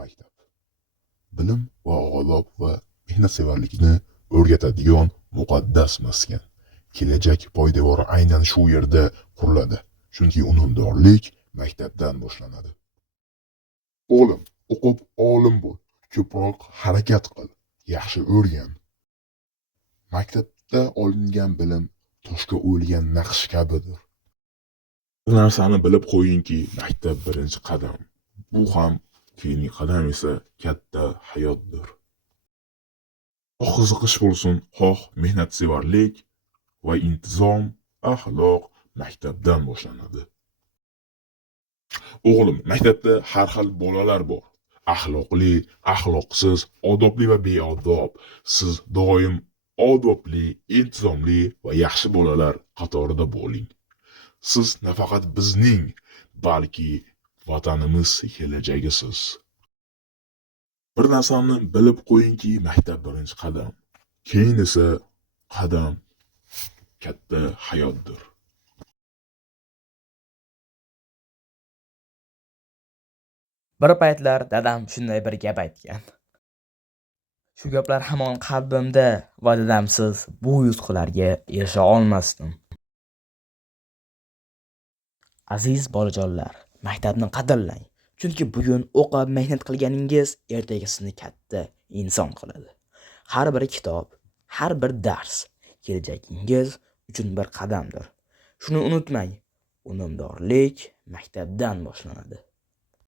Maktab bilim va odob va mehnatsevarlikni o'rgatadigan muqaddas maskan. Kelajak poydevori aynan shu yerda quriladi, chunki unumdorlik maktabdan boshlanadi. O'g'lim, o'qib olim bo'l, ko'proq harakat qil, yaxshi o'rgan. Maktabda olingan bilim toshga o'yilgan naqsh kabidir. Bir narsani bilib qo'yingki, maktab birinchi qadam. Bu ham keyingi qadam esa katta hayotdir. Xoh qiziqish bo'lsin, xoh mehnatsevarlik va intizom, axloq maktabdan boshlanadi. O'g'lim, maktabda har xil bolalar bor. Axloqli, axloqsiz, odobli va beodob. Siz doim odobli, intizomli va yaxshi bolalar qatorida bo'ling. Siz nafaqat bizning, balki vatanimiz kelajagisiz. Bir narsani bilib qo'yingki, maktab birinchi qadam. Keyin esa qadam katta hayotdir. Bir paytlar dadam shunday bir gap aytgan. Shu gaplar hamon qalbimda va dadamsiz bu yutuqlarga erisha olmasdim. Aziz bolajonlar, maktabni qadrlang. Chunki bugun o'qib mehnat qilganingiz ertagisini katta inson qiladi. Har bir kitob, har bir dars kelajagingiz uchun bir qadamdir. Shuni unutmang, unumdorlik maktabdan boshlanadi.